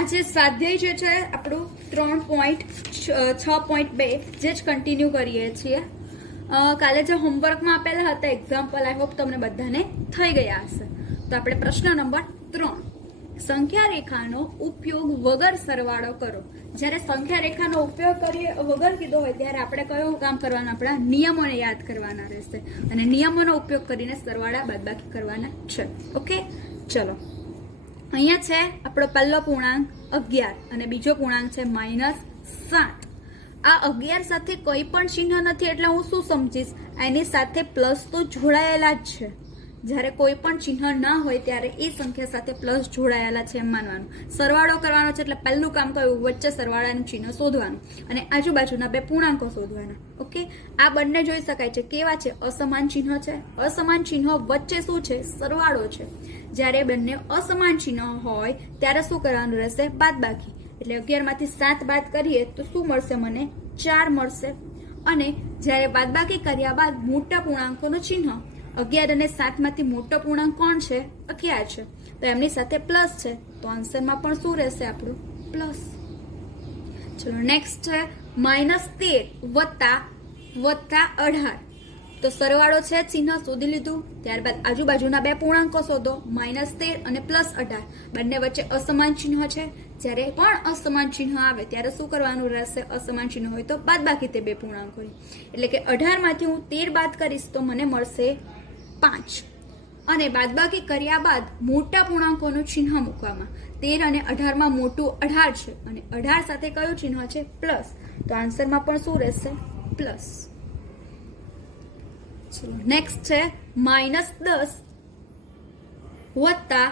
આજે સ્વાધ્યાય જે છે આપણું 3.6.2 જે જ કન્ટિન્યુ કરીએ છીએ. કાલે જે હોમવર્કમાં આપેલા હતા એક્ઝામ્પલ આઈ હોપ તમને બધાને થઈ ગયા હશે. તો આપણે પ્રશ્ન નંબર 3 સંખ્યા રેખાનો ઉપયોગ વગર સરવાળો કરો. જ્યારે સંખ્યા રેખાનો ઉપયોગ કરીએ વગર કીધો હોય ત્યારે આપણે કયું કામ કરવાનું, આપણા નિયમોને યાદ કરવાના રહેશે અને નિયમોનો ઉપયોગ કરીને સરવાળા બાદબાકી કરવાના છે. ઓકે, ચલો. અહીંયા છે આપણો પહેલો પૂર્ણાંક 11 અને બીજો પૂર્ણાંક છે -7. આ 11 સાથે કોઈ પણ ચિહ્ન નથી એટલે હું શું સમજીશ, એની સાથે પ્લસ તો જોડાયેલા જ છે. જ્યારે કોઈ પણ ચિહ્ન ના હોય ત્યારે એ સંખ્યા સાથે પ્લસ જોડાયેલા છે એમ માનવાનું. સરવાળો કરવાનો છે એટલે પહેલું કામ કયું, વચ્ચે સરવાળાનું ચિહ્ન શોધવાનું અને આજુબાજુના બે પૂર્ણાંકો શોધવાના. ઓકે, આ બંને જોઈ શકાય છે કેવા છે, અસમાન ચિહ્ન છે. અસમાન ચિહ્ન વચ્ચે શું છે, સરવાળો છે. જ્યારે બંને અસમાન ચિહ્ન હોય ત્યારે શું કરવાનું રહેશે, બાદબાકી. એટલે 11 માંથી 7 બાદ કરીએ તો શું મળશે, મને 4 મળશે. અને જ્યારે બાદબાકી કર્યા બાદ મોટા પૂર્ણાંકોનું ચિહ્ન, 11 અને 7 માંથી મોટો પૂર્ણાંક કોણ છે, 11 છે, તો એમની સાથે પ્લસ છે, તો આન્સરમાં પણ શું રહેશે આપણું, પ્લસ. ચલો નેક્સ્ટ છે -13 વત્તા 18. તો સરવાળો છે, ચિહ્ન શોધી લીધું. ત્યારબાદ આજુબાજુના બે પૂર્ણાંકો શોધો, -13 અને +18. બંને વચ્ચે અસમાન ચિહ્ન છે. જ્યારે પણ અસમાન ચિહ્ન આવે ત્યારે શું કરવાનું રહેશે, અસમાન ચિહ્ન હોય તો બાદબાકી તે બે પૂર્ણાંકોની. એટલે કે 18 માંથી હું 13 બાદ કરીશ તો મને મળશે 5. અને બાદબાકી કર્યા બાદ મોટા પૂર્ણાંકોનું ચિહ્ન મૂકવામાં. 13 અને 18 માં મોટું 18 છે અને 18 સાથે કયું ચિહ્ન છે, પ્લસ. તો આન્સરમાં પણ શું રહેશે, પ્લસ. ચલો નેક્સ્ટ છે -10 વત્તા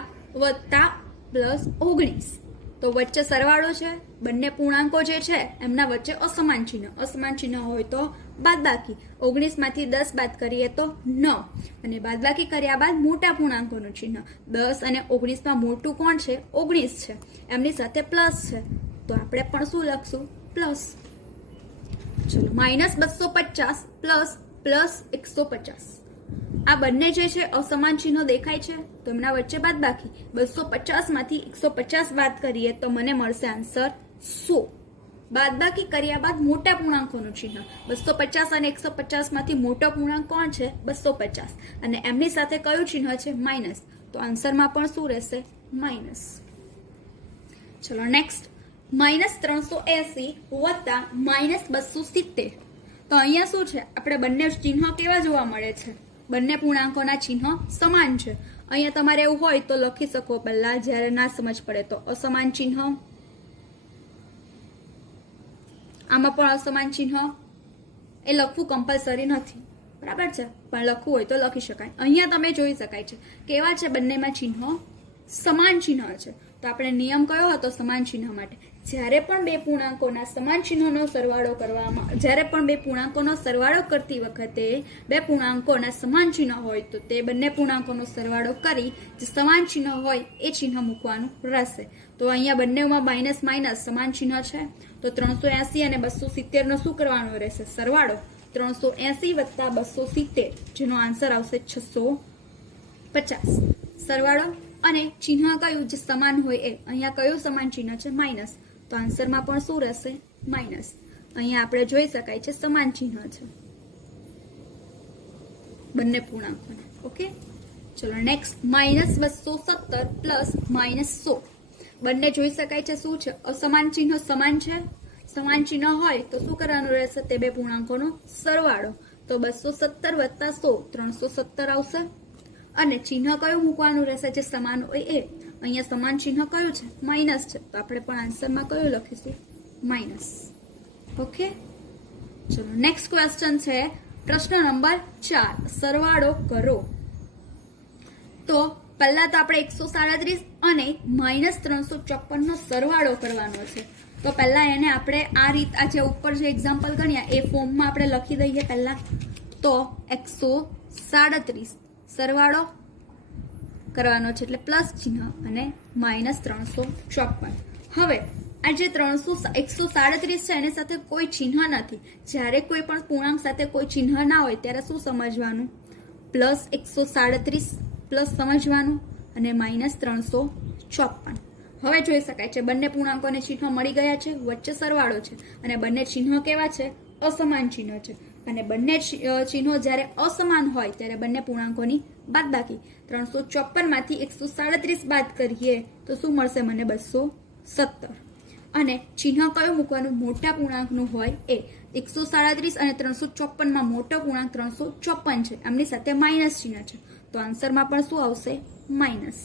+19. તો વચ્ચે સરવાળો છે, બંને પૂર્ણાંકો જે છે એમના વચ્ચે અસમાન ચિહ્ન. અસમાન ચિહ્ન હોય તો બાદબાકી. 19 માંથી 10 બાદ કરીએ તો 9 અને બાદબાકી કર્યા બાદ મોટા પૂર્ણાંકોનું ચિહ્ન. 10 અને 19 માં મોટું કોણ છે, 19 છે, એમની સાથે પ્લસ છે, તો આપણે પણ શું લખશું, પ્લસ. ચલો -250 +150. આ બંને જે છે અસમાન ચિહ્નો દેખાય છે તો એમના વચ્ચે બાદબાકી. 250 માંથી 150 બાદ કરીએ તો મને મળશે આન્સર 100. બાદબાકી કર્યા બાદ મોટા પૂર્ણાંકોનું ચિહ્ન. 250 અને 150 માંથી મોટો પૂર્ણાંક કોણ છે, 250, અને એમની સાથે કયું ચિહ્ન છે, માઇનસ. તો આન્સરમાં પણ શું રહેશે, માઇનસ. ચલો નેક્સ્ટ -380 વત્તા -270. તો અહીંયા શું છે, આપણે બંને ચિહ્નો કેવા જોવા મળે છે, બંને પૂર્ણાંકોના ચિહ્ન સમાન છે. અહીંયા તમારે એવું હોય તો લખી શકો પહેલા, જ્યારે ના સમજ પડે તો અસમાન ચિહ્ન, આમાં પણ અસમાન ચિહ્ન. એ લખવું કમ્પલસરી નથી, બરાબર છે, પણ લખવું હોય તો લખી શકાય. અહીંયા તમે જોઈ શકાય છે કેવા છે, બંનેમાં ચિહ્નો સમાન ચિહ્ન છે. તો આપણે નિયમ કયો હતો સમાન ચિહ્ન માટે, જ્યારે પણ બે પૂર્ણાંકોના સમાન ચિહ્નનો સરવાળો કરવામાં, જ્યારે પણ બે પૂર્ણાંકોનો સરવાળો કરતી વખતે બે પૂર્ણાંકોના સમાન ચિહ્ન હોય તો તે બંને પૂર્ણાંકોનો સરવાળો કરી જે સમાન ચિહ્ન હોય એ ચિહ્ન મૂકવાનું રહેશે. તો અહીંયા બંનેમાં માઇનસ માઇનસ સમાન ચિહ્ન છે, તો 380 અને 270 નો શું કરવાનો રહેશે, સરવાળો. 380 વત્તા 270 જેનો આન્સર આવશે 650. સરવાળો અને ચિહ્ન કયું જે સમાન હોય એ, અહીંયા કયું સમાન ચિહ્ન છે, માઇનસ. તો આન્સરમાં પણ શું રહેશે, માઇનસ. અહીંયા આપણે જોઈ શકાય છે સમાન ચિહ્ન છે બંને પૂર્ણાંકોને. ઓકે, ચલો નેક્સ્ટ -270 +-100. બંને જોઈ શકાય છે શું છે, અસમાન ચિહ્નો સમાન છે. સમાન ચિહ્ન હોય તો શું કરવાનું રહેશે, તે બે પૂર્ણાંકોનો સરવાળો. તો 270 વત્તા 100 370 આવશે. અને ચિહ્ન કયું મૂકવાનું રહેશે, જે સમાન હોય એ. અહીંયા સમાન ચિહ્ન કયું છે, માઇનસ છે, તો આપણે પણ આન્સરમાં કયું લખીશું, માઇનસ. ઓકે, ચલો નેક્સ્ટ ક્વેશ્ચન છે પ્રશ્ન નંબર 4, સરવાળો કરો. તો પહેલા તો આપણે 137 અને -354 નો સરવાળો કરવાનો છે. તો પહેલા એને આપણે આ રીત, આ જે ઉપર જે એક્ઝામ્પલ ગણ્યા એ ફોર્મમાં આપણે લખી દઈએ પહેલા. તો 137 સરવાળો કરવાનો છે એટલે પ્લસ ચિહ્ન અને -354. હવે આ જે 137 છે એની સાથે કોઈ ચિહ્ન નથી. જ્યારે કોઈ પણ પૂર્ણાંક સાથે કોઈ ચિહ્ન ના હોય ત્યારે શું સમજવાનું, +137 પ્લસ સમજવાનું અને -354. હવે જોઈ શકાય છે બંને પૂર્ણાંકોને ચિહ્નો મળી ગયા છે, વચ્ચે સરવાળો છે અને બંને ચિહ્નો કેવા છે? અસમાન ચિહ્નો છે. અને બંને ચિહ્નો જ્યારે અસમાન હોય ત્યારે બંને પૂર્ણાંકોની બાદબાકી. 354 માંથી 137 બાદ કરીએ તો શું મળશે મને? 217. અને ચિહ્ન કયું મૂકવાનું? મોટા પૂર્ણાંકનું હોય એ. 137 અને 354 માં મોટો પૂર્ણાંક 354 છે, એમની સાથે માઇનસ ચિહ્ન છે, તો આન્સરમાં પણ શું આવશે? માઇનસ.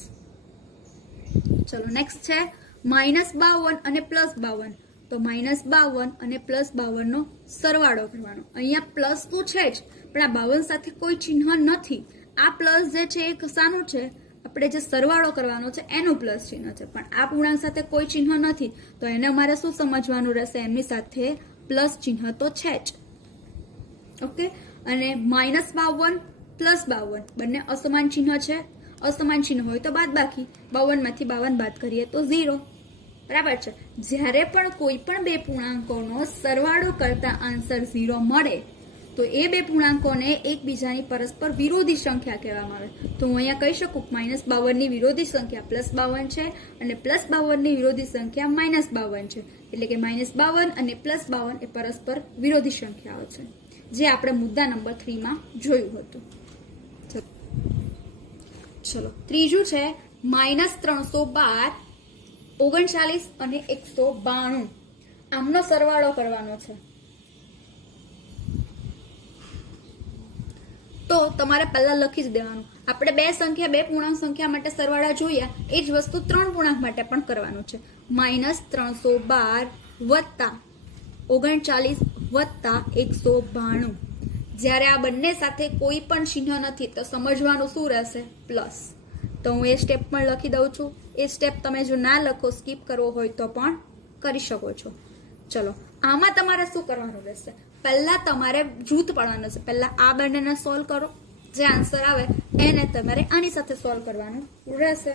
ચલો નેક્સ્ટ છે -52 અને +52. તો -52 અને +52 નો સરવાળો કરવાનો. અહીંયા પ્લસ તો છે જ, પણ આ 52 સાથે કોઈ ચિહ્ન નથી. આ પ્લસ જે છે એ શાનું છે? આપણે જે સરવાળો કરવાનો છે એનું પ્લસ ચિહ્ન છે, પણ આ પૂર્ણાંક સાથે કોઈ ચિહ્ન નથી, તો એને અમારે શું સમજવાનું રહેશે? એમની સાથે પ્લસ ચિહ્ન તો છે જ. ઓકે. અને -52 +52 બંને અસમાન ચિહ્ન છે. અસમાન ચિહ્ન હોય તો બાદબાકી. 52 માંથી 52 બાદ કરીએ તો 0. બરાબર છે. જ્યારે પણ કોઈ પણ બે પૂર્ણાંકોનો સરવાળો કરતા આન્સર 0 મળે તો એ બે પૂર્ણાંકોને એકબીજાની પરસ્પર વિરોધી સંખ્યા કહેવામાં આવે. તો હું અહીંયા કહી શકું -52 ની વિરોધી સંખ્યા +52 છે અને +52 ની વિરોધી સંખ્યા -52 છે. એટલે કે -52 અને +52 એ પરસ્પર વિરોધી સંખ્યાઓ છે, જે આપણે મુદ્દા નંબર 3 માં જોયું હતું. ચલો ત્રીજું છે -312, 39 અને 192. આમનો સરવાળો કરવાનો છે. તો તમારે પહેલા લખી જ દેવાનું. આપણે બે પૂર્ણાંક સંખ્યા માટે સરવાળા જોયા, એ જ વસ્તુ 3 પૂર્ણાંક માટે પણ કરવાનું છે. -312 વત્તા 39 વત્તા 192. જ્યારે આ બંને સાથે કોઈ પણ ચિહ્ન નથી તો સમજવાનું શું રહેશે? પ્લસ. તો હું એ સ્ટેપ પણ લખી દઉં છું. એ સ્ટેપ તમે જો ના લખો, સ્કીપ કરવો હોય તો પણ કરી શકો છો. ચલો આમાં તમારે શું કરવાનું રહેશે? પહેલા તમારે જૂથ પાડવાનું છે. પહેલા આ બંનેને સોલ્વ કરો, જે આન્સર આવે એને તમારે આની સાથે સોલ્વ કરવાનું રહેશે.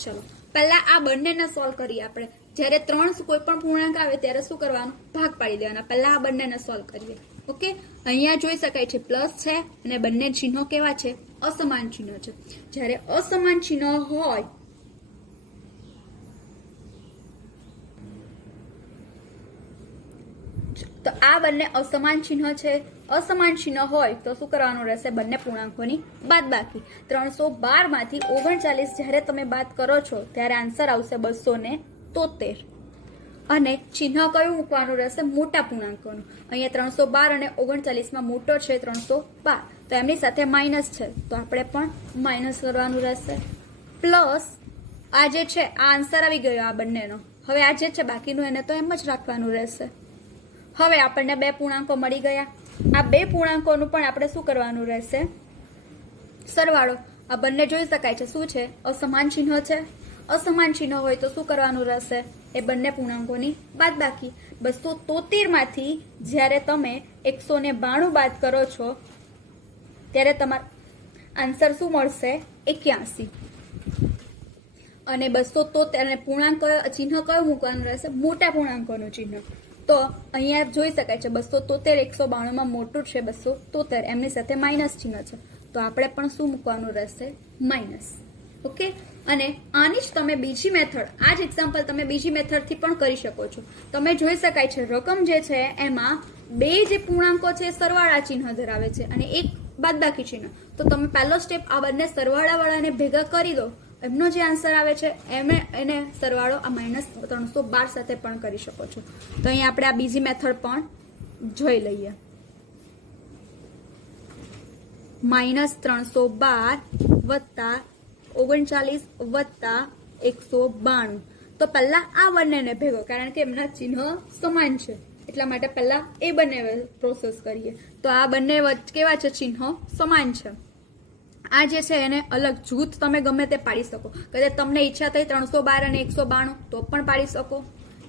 ચલો પહેલા આ બંનેને સોલ્વ કરીએ આપણે. જ્યારે 3 કોઈ પણ પૂર્ણાંક આવે ત્યારે શું કરવાનું? ભાગ પાડી દેવાના. પહેલા આ બંનેને સોલ્વ કરીએ. ઓકે. અહીંયા જોઈ શકાય છે પ્લસ છે અને બંને ચિહ્નો કેવા છે? અસમાન ચિહ્નો છે. જ્યારે અસમાન ચિહ્ન હોય તો આ બંને અસમાન ચિહ્ન છે. અસમાન ચિહ્ન હોય તો શું કરવાનું રહેશે? બંને પૂર્ણાંકોની બાદબાકી. 312 માંથી 39 જ્યારે તમે બાદ કરો છો ત્યારે આન્સર આવશે 273. અને ચિહ્ન કયું મૂકવાનું રહેશે? મોટા પૂર્ણાંકોનું. અહીંયા 312 અને 39 માં મોટો છે 312, તો એમની સાથે માઇનસ છે, તો આપણે પણ માઇનસ કરવાનું રહેશે. પ્લસ આ જે છે આ આન્સર આવી ગયો આ બંનેનો. હવે આ જે છે બાકીનું એને તો એમ જ રાખવાનું રહેશે. હવે આપણને બે પૂર્ણાંકો મળી ગયા. આ બે પૂર્ણાંકોનું પણ આપણે શું કરવાનું રહેશે? સરવાળો. આ બંને જોઈ શકાય છે શું છે? અસમાન ચિહ્ન છે. અસમાન ચિહ્ન હોય તો શું કરવાનું રહેશે? એ બંને પૂર્ણાંકોની બાદબાકી. 273 માંથી જ્યારે તમે 192 બાદ કરો છો ત્યારે તમારો આન્સર શું મળશે? 81. અને 273 અને પૂર્ણાંક ચિહ્ન કયું મૂકવાનું રહેશે? મોટા પૂર્ણાંકોનું ચિહ્ન. તો અહીંયા જોઈ શકાય છે 273 192 માં મોટું છે 273, એમની સાથે માઇનસ ચિહ્ન છે, તો આપણે પણ શું મૂકવાનું રહેશે? માઇનસ. ઓકે. અને આની જ તમે બીજી મેથડ, આ જ એક્ઝામ્પલ તમે બીજી મેથડથી પણ કરી શકો છો. તમે જોઈ શકાય છે રકમ જે છે એમાં બે જે પૂર્ણાંકો છે સરવાળા ચિહ્ન ધરાવે છે અને એક બાદબાકી ચિહ્ન. તો તમે પહેલો સ્ટેપ આ બંને સરવાળાવાળાને ભેગા કરી દો, એમનો જે આન્સર આવે છે એને સરવાળો આ -312 સાથે પણ કરી શકો છો. તો અહીં આપણે આ બીજી મેથડ પણ જોઈ લઈએ. -312 વત્તા 39 વત્તા 192. તો પહેલા આ બંનેને ભેગો, કારણ કે એમના ચિહ્ન સમાન છે એટલા માટે પહેલા એ બંને પ્રોસેસ કરીએ. તો આ બંને કેવા છે? ચિહ્ન સમાન છે. આ જે છે એને અલગ જૂથ તમે ગમે તે પાડી શકો. કદાચ તમને ઈચ્છા થઈ 312 અને 192 તો પણ પાડી શકો.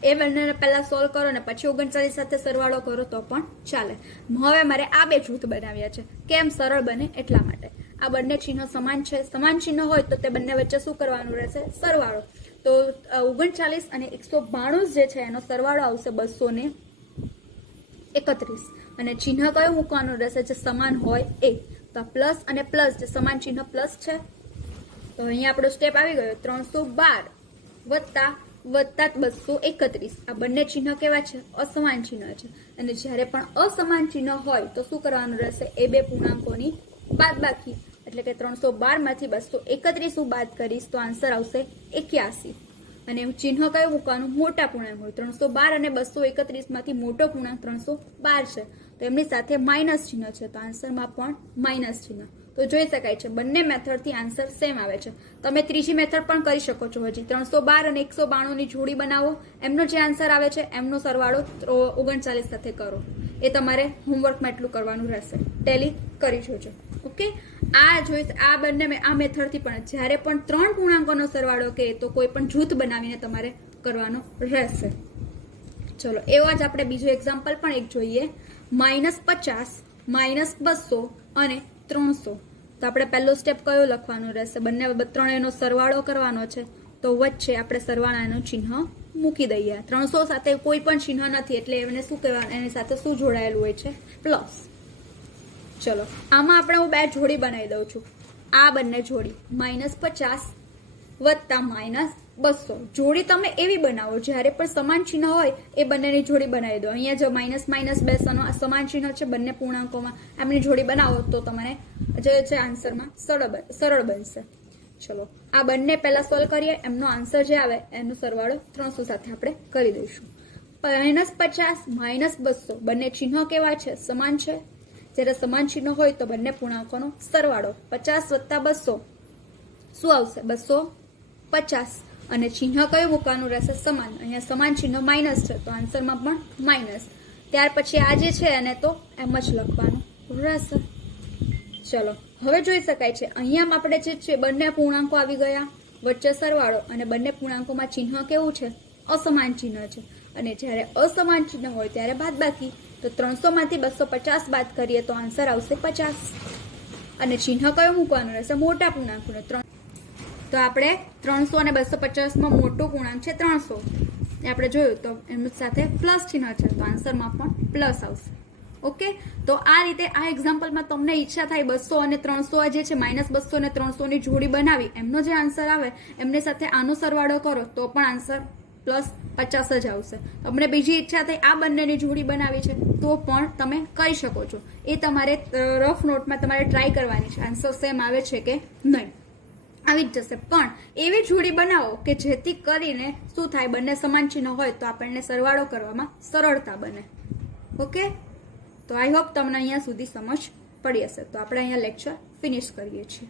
એ બંનેને પહેલા સોલ્વ કરો અને પછી 39 સાથે સરવાળો કરો તો પણ ચાલે. હવે મારે આ બે જૂથ બનાવ્યા છે. કેમ? સરળ બને એટલા માટે. આ બંને ચિહ્નો સમાન છે. સમાન ચિહ્ન હોય તો તે બંને વચ્ચે શું કરવાનું રહેશે? સરવાળો. તો 39 અને 192 જે છે એનો સરવાળો આવશે 231. અને ચિહ્ન કયું મૂકવાનું રહેશે? જે સમાન હોય એ. તો પ્લસ અને પ્લસ, જે સમાન ચિહ્ન પ્લસ છે તો અહીંયા આપણો સ્ટેપ આવી ગયો 312 વત્તા 231. આ બંને ચિહ્ન કેવા છે? અસમાન ચિહ્ન છે. અને જ્યારે પણ અસમાન ચિહ્ન હોય તો શું કરવાનું રહેશે? એ બે પૂર્ણાંકોની બાદબાકી. એટલે કે 312 માંથી 231 હું બાદ કરીશ તો આન્સર આવશે 81. અને ચિહ્ન કયું મૂકવાનું? મોટા પૂર્ણાંક હોય. 312 અને 231 માંથી મોટો પૂર્ણાંક 312 છે, તો એમની સાથે માઇનસ ચિહ્ન છે, તો આન્સરમાં પણ માઇનસ ચિહ્ન. તો જોઈ શકાય છે બંને મેથડથી આન્સર સેમ આવે છે. તમે ત્રીજી મેથડ પણ કરી શકો છો. હજી 312 અને 192 ની જોડી બનાવો, એમનો જે આન્સર આવે છે એમનો સરવાળો 39 સાથે કરો. એ તમારે હોમવર્કમાં એટલું કરવાનું રહેશે. ટેલી કરી જોજો. ઓકે, આ બંને આ મેથડથી પણ જ્યારે પણ 3 પૂર્ણાંકોનો સરવાળો કે તો કોઈ પણ જૂથ બનાવીને તમારે કરવાનો રહેશે. ચલો, એવો જ આપણે બીજું એક્ઝામ્પલ પણ એક જોઈએ. -50, -200 અને 300. તો આપણે પહેલો સ્ટેપ કયો લખવાનો રહેશે? ત્રણેયનો સરવાળો કરવાનો છે, તો વચ્ચે આપણે સરવાળાનું ચિહ્ન મૂકી દઈએ. 300 સાથે કોઈ પણ ચિહ્ન નથી એટલે એને શું કહેવાનું? એની સાથે શું જોડાયેલું હોય છે? પ્લસ. ચલો, આમાં આપણે હું બે જોડી બનાવી દઉં છું. આ બંને જોડી -50 વત્તા -200. જોડી તમે એવી બનાવો જ્યારે પણ સમાન ચિહ્ન હોય એ બંનેની જોડી બનાવી દો. અહીંયા જો -200 આ સમાન ચિહ્ન છે બંને પૂર્ણાંકોમાં, એમની જોડી બનાવો તો તમારે જે છે આન્સરમાં સરળ બનશે. ચલો, આ બંને પહેલા સોલ્વ કરીએ. એમનો આન્સર જે આવે એનો સરવાળો 300 સાથે આપણે કરી દઈશું. -50 -200 બંને ચિહ્નો કેવા છે? સમાન છે. જ્યારે સમાન ચિહ્નો હોય તો બંને પૂર્ણાંકોનો સરવાળો 50 વત્તા 200 શું આવશે? 250. અને ચિહ્ન કયું મૂકવાનું રહેશે? સમાન. અહીંયા સમાન ચિહ્ન માઇનસ છે, તો આન્સરમાં પણ માઇનસ. ત્યાર પછી આ જે છે એને તો એમ જ લખવાનું રહેશે. ચલો, હવે જોઈ શકાય છે અહીંયા આપણે જે છે બંને પૂર્ણાંકો આવી ગયા, વચ્ચે સરવાળો, અને બંને પૂર્ણાંકોમાં ચિહ્ન કેવું છે? અસમાન ચિહ્ન છે. અને જ્યારે અસમાન ચિહ્ન હોય ત્યારે બાદબાકી. તો 300 માંથી 250 બાદ કરીએ તો આન્સર આવશે 50. અને ચિહ્ન કયું મૂકવાનું રહેશે? મોટા પૂર્ણાંકનું. તો આપણે 300 અને 250 માં મોટો પૂર્ણાંક છે 300. આપણે જોયું તો એમની સાથે પ્લસ ચિહ્ન છે, તો આન્સરમાં પણ પ્લસ આવશે. ઓકે, તો આ રીતે આ એક્ઝામ્પલમાં તમને ઈચ્છા થાય 200 અને 300 જે છે -200 અને 300 ની જોડી બનાવી, એમનો જે આન્સર આવે એમની સાથે આનો સરવાળો કરો તો પણ આન્સર +50 જ આવશે. તમને બીજી ઈચ્છા થઈ આ બંનેની જોડી બનાવી છે તો પણ તમે કરી શકો છો. એ તમારે રફ નોટમાં તમારે ટ્રાય કરવાની છે આન્સર સેમ આવે છે કે નહીં. આવી જ જશે. પણ એવી જોડી બનાવો કે જેથી કરીને શું થાય? બંને સમાન ચિહ્ન હોય તો આપણને સરવાળો કરવામાં સરળતા બને. ઓકે, તો આઈ હોપ તમને અહીંયા સુધી સમજ પડી હશે. તો આપણે અહીંયા લેક્ચર ફિનિશ કરીએ છીએ.